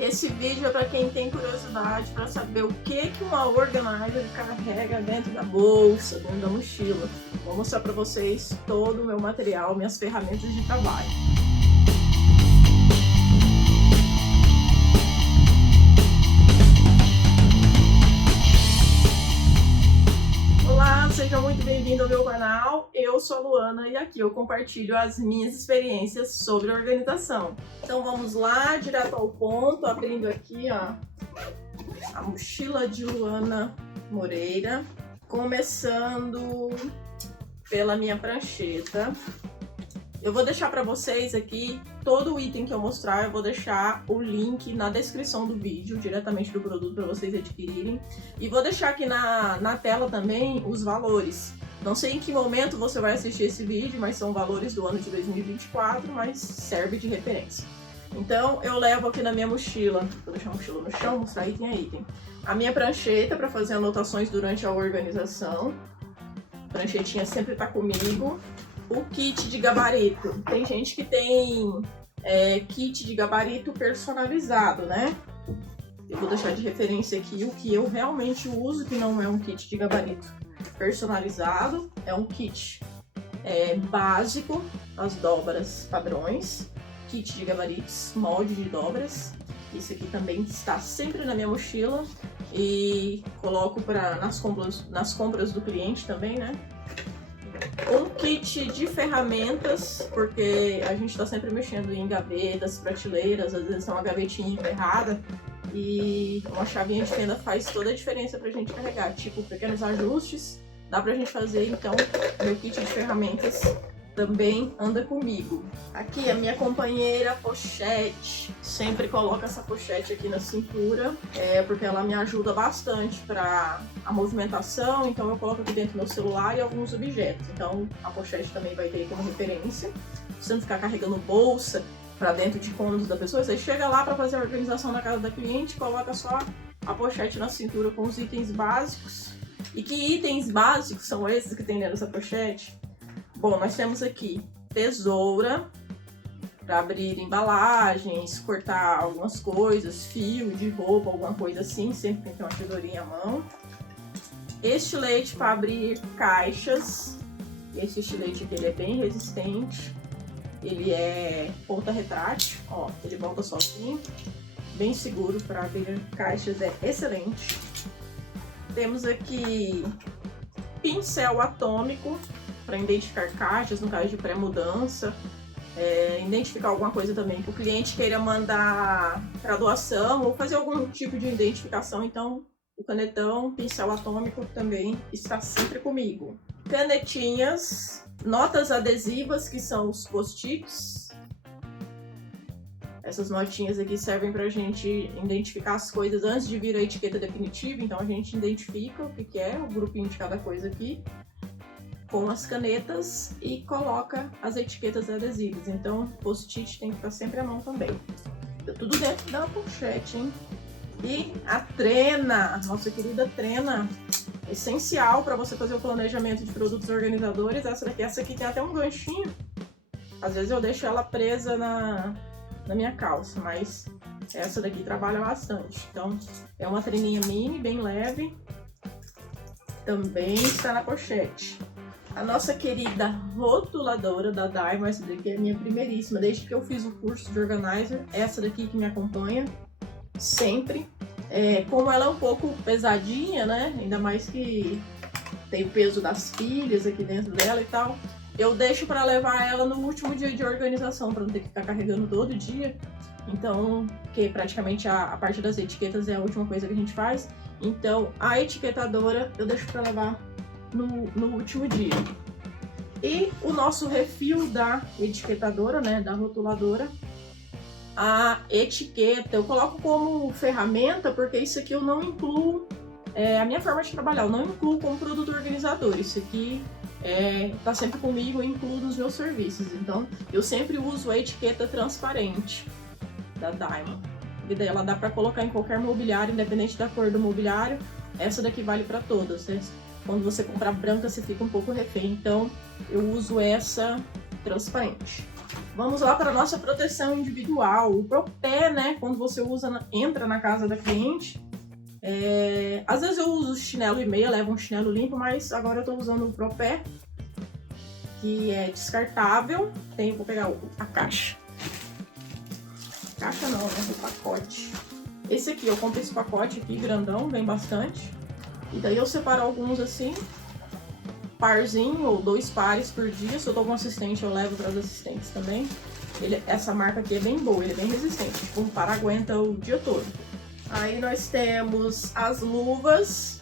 Esse vídeo é para quem tem curiosidade para saber o que uma organizer carrega dentro da bolsa, dentro da mochila. Vou mostrar para vocês todo o meu material, minhas ferramentas de trabalho. Olá, seja muito bem-vindo ao meu canal. Eu sou a Luana e aqui eu compartilho as minhas experiências sobre organização. Então vamos lá, direto ao ponto, abrindo aqui ó, a mochila de Luana Moreira, começando pela minha prancheta. Eu vou deixar para vocês aqui todo o item que eu mostrar, eu vou deixar o link na descrição do vídeo, diretamente do produto para vocês adquirirem. E vou deixar aqui na tela também os valores. Não sei em que momento você vai assistir esse vídeo, mas são valores do ano de 2024, mas serve de referência. Então eu levo aqui na minha mochila, vou deixar a mochila no chão, mostrar item a item. A minha prancheta para fazer anotações durante a organização. A pranchetinha sempre está comigo. O kit de gabarito. Tem gente que tem kit de gabarito personalizado, né? Eu vou deixar de referência aqui o que eu realmente uso, que não é um kit de gabarito personalizado. É um kit básico, as dobras padrões, kit de gabaritos, molde de dobras. Isso aqui também está sempre na minha mochila e coloco nas compras do cliente também, né? Um kit de ferramentas, porque a gente está sempre mexendo em gavetas, prateleiras, às vezes é uma gavetinha errada e uma chavinha de fenda faz toda a diferença pra gente carregar, tipo pequenos ajustes, dá pra gente fazer. Então meu kit de ferramentas também anda comigo. Aqui a minha companheira pochete, sempre coloco essa pochete aqui na cintura, porque ela me ajuda bastante para a movimentação, então eu coloco aqui dentro do meu celular e alguns objetos. Então a pochete também vai ter como referência. Você não ficar carregando bolsa para dentro de cômodos da pessoa, você chega lá para fazer a organização na casa da cliente, coloca só a pochete na cintura com os itens básicos. E que itens básicos são esses que tem dentro dessa pochete? Bom, nós temos aqui tesoura para abrir embalagens, cortar algumas coisas, fio de roupa, alguma coisa assim, sempre tem que ter uma tesourinha à mão. Estilete para abrir caixas. Esse estilete aqui ele é bem resistente, ele é ponta retrátil, ó, ele volta sozinho, bem seguro para abrir caixas, é excelente. Temos aqui pincel atômico para identificar caixas no caso de pré-mudança, identificar alguma coisa também que o cliente queira mandar para doação ou fazer algum tipo de identificação. Então o canetão, pincel atômico também está sempre comigo. Canetinhas, notas adesivas, que são os post-its. Essas notinhas aqui servem para a gente identificar as coisas antes de vir a etiqueta definitiva, então a gente identifica o que é o grupinho de cada coisa aqui com as canetas e coloca as etiquetas adesivas. Então post-it tem que estar sempre à mão também. Tá tudo dentro da pochete, hein? E a trena, nossa querida trena, essencial para você fazer o planejamento de produtos organizadores. Essa aqui tem até um ganchinho, às vezes eu deixo ela presa na minha calça, mas essa daqui trabalha bastante. Então é uma treninha mini, bem leve, também está na pochete. A nossa querida rotuladora da Diamond, essa daqui é a minha primeiríssima, desde que eu fiz o curso de organizer, essa daqui que me acompanha sempre. Como ela é um pouco pesadinha, né, ainda mais que tem o peso das pilhas aqui dentro dela e tal, eu deixo para levar ela no último dia de organização, para não ter que ficar carregando todo dia. Então, que praticamente a parte das etiquetas é a última coisa que a gente faz, então a etiquetadora eu deixo para levar no último dia. E o nosso refil da etiquetadora, né, da rotuladora, a etiqueta eu coloco como ferramenta, porque isso aqui eu não incluo, a minha forma de trabalhar, eu não incluo como produto organizador. Isso aqui tá sempre comigo, eu incluo nos meus serviços. Então eu sempre uso a etiqueta transparente da Diamond, e daí ela dá para colocar em qualquer mobiliário, independente da cor do mobiliário. Essa daqui vale para todas, né? Quando você comprar branca, você fica um pouco refém. Então, eu uso essa transparente. Vamos lá para a nossa proteção individual. O Propé, né? Quando você entra na casa da cliente, às vezes eu uso chinelo e meia, levo um chinelo limpo, mas agora eu tô usando o Propé, que é descartável. Vou pegar a caixa. Caixa não, né? O pacote. Esse aqui, eu comprei esse pacote aqui, grandão, vem bastante. E daí eu separo alguns assim, parzinho ou 2 pares por dia. Se eu tô com assistente, eu levo para as assistentes também. Essa marca aqui é bem boa, ele é bem resistente. Tipo, um par aguenta o dia todo. Aí nós temos as luvas.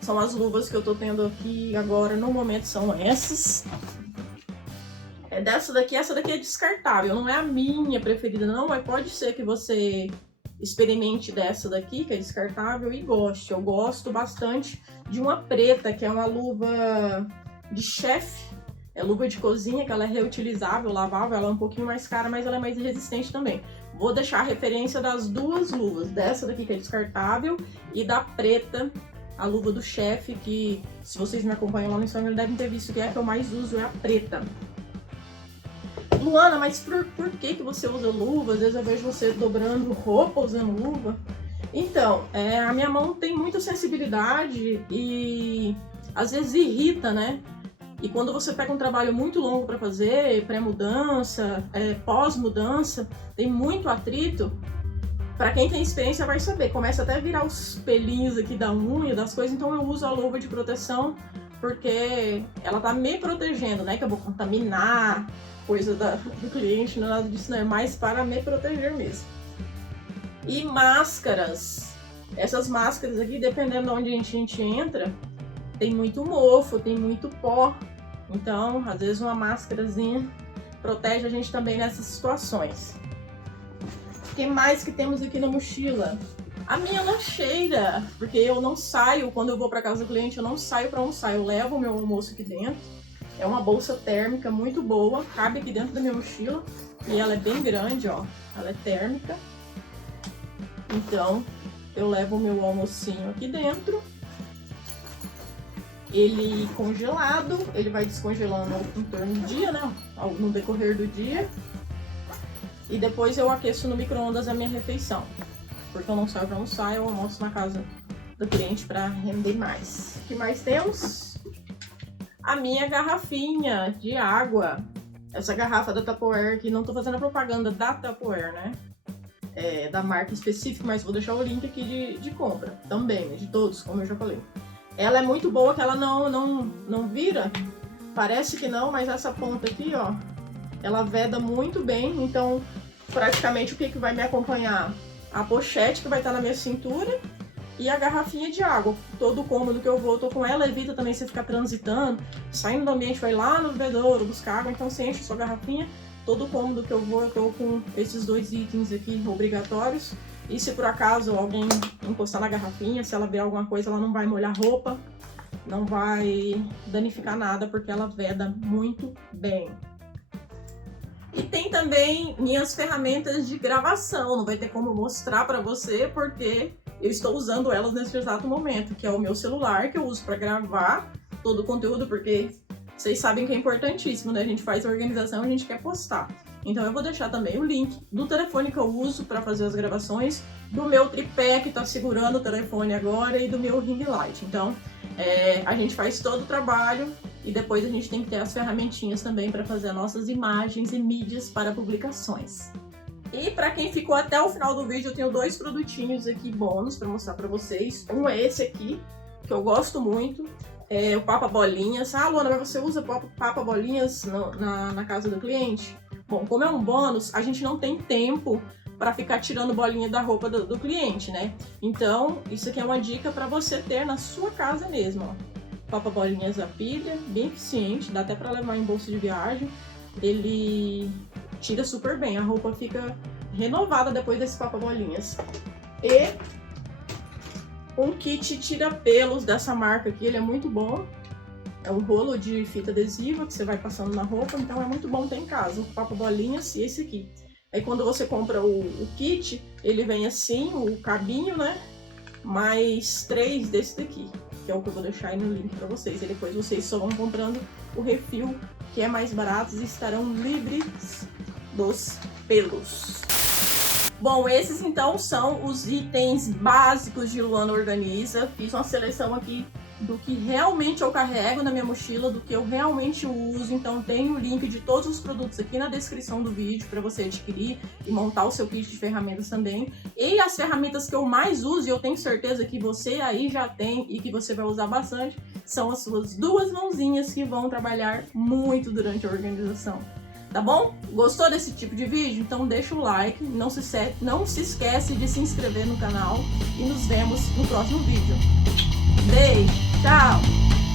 São as luvas que eu tô tendo aqui agora, no momento são essas. Essa daqui é descartável, não é a minha preferida não, mas pode ser que você experimente dessa daqui, que é descartável, e goste. Eu gosto bastante de uma preta, que é uma luva de chefe. É luva de cozinha, que ela é reutilizável, lavável, ela é um pouquinho mais cara, mas ela é mais resistente também. Vou deixar a referência das duas luvas, dessa daqui que é descartável e da preta, a luva do chefe, que se vocês me acompanham lá no Instagram devem ter visto que é a que eu mais uso, é a preta. Luana, mas por que você usa luva? Às vezes eu vejo você dobrando roupa usando luva. Então, a minha mão tem muita sensibilidade e às vezes irrita, né? E quando você pega um trabalho muito longo para fazer, pré-mudança, pós-mudança, tem muito atrito. Para quem tem experiência vai saber, começa até a virar os pelinhos aqui da unha, das coisas, então eu uso a luva de proteção porque ela tá me protegendo, né? Que eu vou contaminar coisa do cliente, não é nada disso, não é mais para me proteger mesmo. E máscaras. Essas máscaras aqui, dependendo de onde a gente entra, tem muito mofo, tem muito pó. Então, às vezes uma máscarazinha protege a gente também nessas situações. O que mais que temos aqui na mochila? A minha lancheira, porque eu não saio, quando eu vou para casa do cliente, eu não saio para almoçar, eu levo o meu almoço aqui dentro. É uma bolsa térmica muito boa, cabe aqui dentro da minha mochila e ela é bem grande, ó, ela é térmica. Então, eu levo o meu almocinho aqui dentro. Ele congelado, ele vai descongelando em torno do dia, né, no decorrer do dia. E depois eu aqueço no micro-ondas a minha refeição, porque eu não saio para almoçar, eu almoço na casa do cliente para render mais. O que mais temos? A minha garrafinha de água. Essa garrafa da Tupperware aqui, não tô fazendo a propaganda da Tupperware, né? Da marca específica, mas vou deixar o link aqui de compra também, né? De todos, como eu já falei. Ela é muito boa, que ela não vira. Parece que não, mas essa ponta aqui, ó, ela veda muito bem. Então, praticamente o que vai me acompanhar? A pochete que vai estar na minha cintura e a garrafinha de água. Todo cômodo que eu vou, eu tô com ela. Evita também você ficar transitando, saindo do ambiente, vai lá no bebedouro buscar água. Então você enche sua garrafinha. Todo cômodo que eu vou, eu tô com esses 2 itens aqui obrigatórios. E se por acaso alguém encostar na garrafinha, se ela ver alguma coisa, ela não vai molhar roupa, não vai danificar nada, porque ela veda muito bem. E tem também minhas ferramentas de gravação, não vai ter como mostrar para você, porque eu estou usando elas nesse exato momento, que é o meu celular, que eu uso para gravar todo o conteúdo, porque vocês sabem que é importantíssimo, né? A gente faz a organização, a gente quer postar. Então eu vou deixar também o link do telefone que eu uso para fazer as gravações, do meu tripé que está segurando o telefone agora e do meu ring light. Então a gente faz todo o trabalho e depois a gente tem que ter as ferramentinhas também para fazer as nossas imagens e mídias para publicações. E para quem ficou até o final do vídeo, eu tenho 2 produtinhos aqui bônus para mostrar para vocês. Um é esse aqui, que eu gosto muito, é o Papa Bolinhas. Ah, Luana, mas você usa Papa Bolinhas na casa do cliente? Bom, como é um bônus, a gente não tem tempo para ficar tirando bolinha da roupa do cliente, né? Então, isso aqui é uma dica para você ter na sua casa mesmo, ó. Papa Bolinhas a pilha, bem eficiente, dá até para levar em bolsa de viagem. Ele tira super bem, a roupa fica renovada depois desse Papa Bolinhas. E um kit tira pelos dessa marca aqui, ele é muito bom. É um rolo de fita adesiva que você vai passando na roupa, então é muito bom ter em casa. O Papa Bolinhas e esse aqui. Aí quando você compra o kit, ele vem assim, o cabinho, né? Mais 3 desse daqui. que é o que eu vou deixar aí no link para vocês. E depois vocês só vão comprando o refil, que é mais barato, e estarão livres dos pelos. Bom, esses então são os itens básicos de Luana Organiza. Fiz uma seleção aqui do que realmente eu carrego na minha mochila, do que eu realmente uso. Então tem o link de todos os produtos aqui na descrição do vídeo para você adquirir e montar o seu kit de ferramentas também. E as ferramentas que eu mais uso, e eu tenho certeza que você aí já tem e que você vai usar bastante, são as suas duas mãozinhas, que vão trabalhar muito durante a organização. Tá bom? Gostou desse tipo de vídeo? Então deixa o like, não se esquece de se inscrever no canal e nos vemos no próximo vídeo. Beijo, tchau!